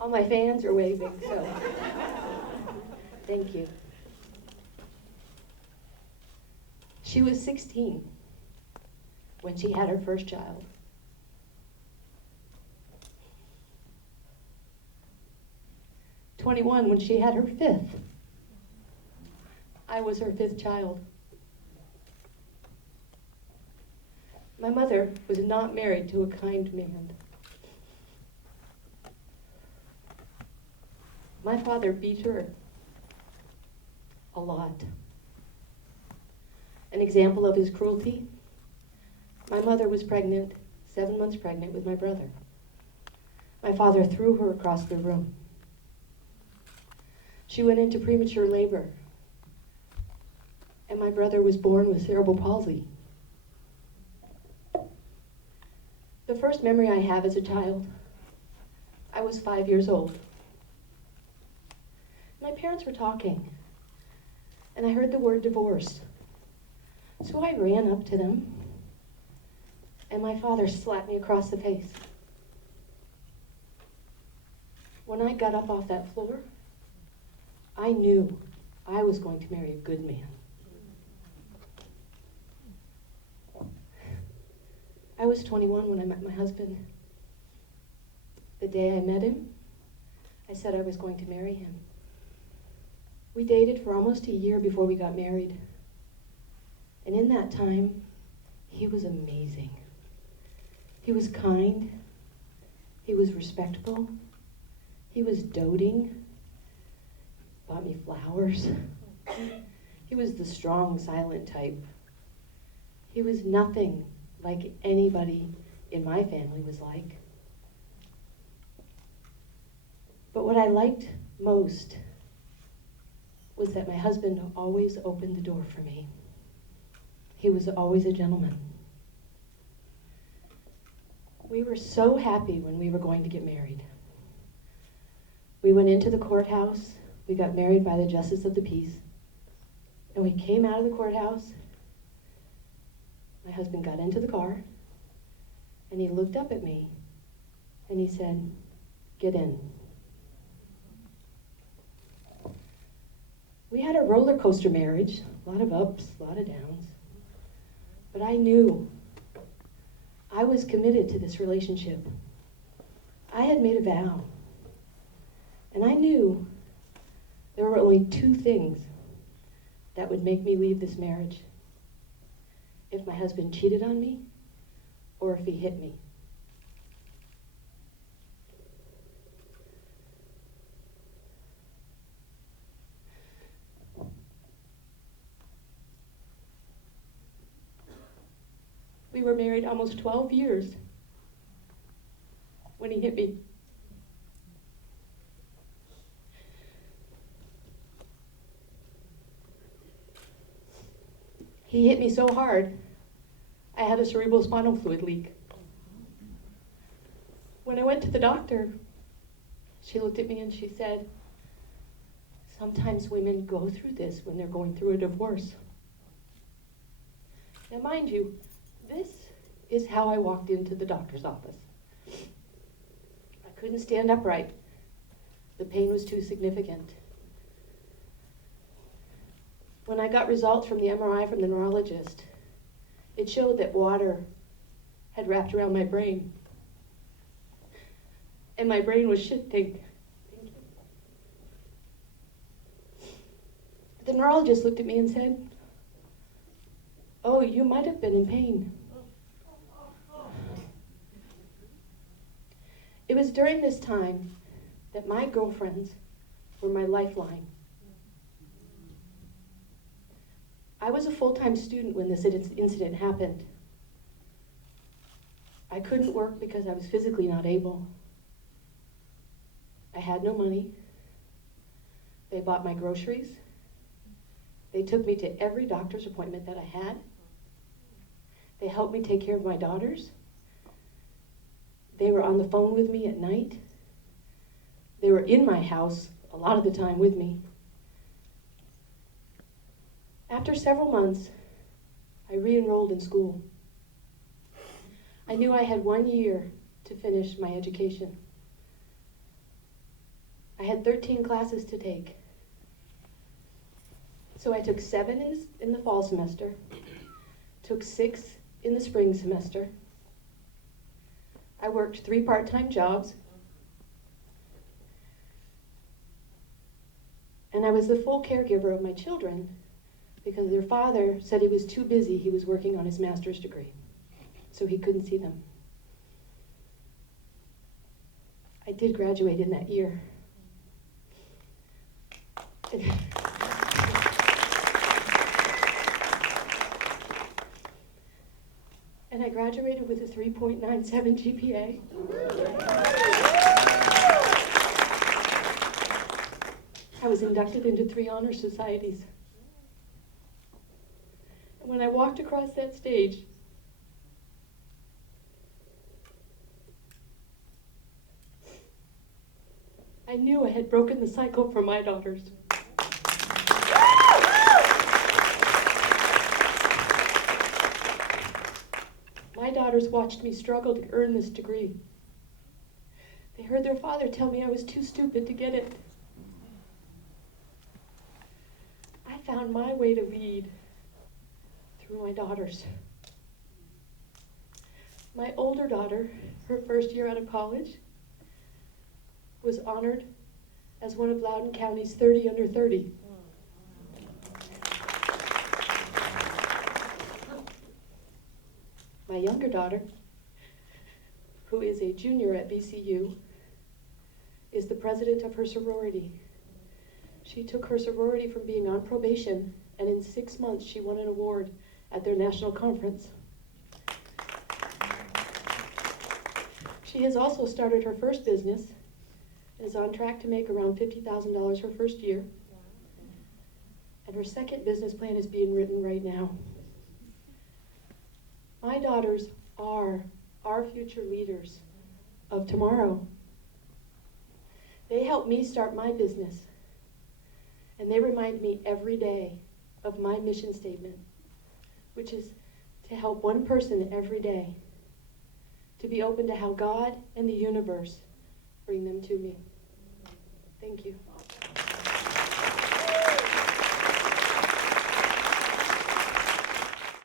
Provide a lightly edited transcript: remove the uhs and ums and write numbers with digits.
All my fans are waving, so thank you. She was 16 when she had her first child. "21 when she had her fifth. I was her fifth child. My mother was not married to a kind man. My father beat her a lot. An example of his cruelty: my mother was pregnant, 7 months pregnant with my brother. My father threw her across the room. She went into premature labor, and my brother was born with cerebral palsy. The first memory I have as a child, I was 5 years old. My parents were talking, and I heard the word divorce. So I ran up to them, and my father slapped me across the face. When I got up off that floor, I knew I was going to marry a good man. I was 21 when I met my husband. The day I met him, I said I was going to marry him. We dated for almost a year before we got married. And in that time, he was amazing. He was kind. He was respectable. He was doting. Bought me flowers. He was the strong, silent type. He was nothing like anybody in my family was like. But what I liked most was that my husband always opened the door for me. He was always a gentleman. We were so happy when we were going to get married. We went into the courthouse. We got married by the Justice of the Peace. And we came out of the courthouse. My husband got into the car, and he looked up at me, and he said, "Get in." We had a roller coaster marriage, a lot of ups, a lot of downs. But I knew I was committed to this relationship. I had made a vow. And I knew there were only two things that would make me leave this marriage: if my husband cheated on me, or if he hit me. We were married almost 12 years when he hit me. He hit me so hard, I had a cerebral spinal fluid leak. When I went to the doctor, she looked at me and she said, "Sometimes women go through this when they're going through a divorce." Now mind you, this is how I walked into the doctor's office. I couldn't stand upright. The pain was too significant. When I got results from the MRI from the neurologist, it showed that water had wrapped around my brain. And my brain was shifting. The neurologist looked at me and said, "Oh, you might have been in pain." It was during this time that my girlfriends were my lifeline. I was a full-time student when this incident happened. I couldn't work because I was physically not able. I had no money. They bought my groceries. They took me to every doctor's appointment that I had. They helped me take care of my daughters. They were on the phone with me at night. They were in my house a lot of the time with me. After several months, I re-enrolled in school. I knew I had 1 year to finish my education. I had 13 classes to take. So I took 7 in the fall semester, took 6 in the spring semester. I worked 3 part-time jobs, and I was the full caregiver of my children because their father said he was too busy. He was working on his master's degree, so he couldn't see them. I did graduate in that year. And I graduated with a 3.97 GPA. I was inducted into 3 honor societies. And when I walked across that stage, I knew I had broken the cycle for my daughters. My daughters watched me struggle to earn this degree. They heard their father tell me I was too stupid to get it. I found my way to lead through my daughters. My older daughter, her first year out of college, was honored as one of Loudoun County's 30 under 30. My younger daughter, who is a junior at VCU, is the president of her sorority. She took her sorority from being on probation, and in 6 months she won an award at their national conference. She has also started her first business and is on track to make around $50,000 her first year. And her second business plan is being written right now. My daughters are our future leaders of tomorrow. They helped me start my business, and they remind me every day of my mission statement, which is to help one person every day, to be open to how God and the universe bring them to me. Thank you.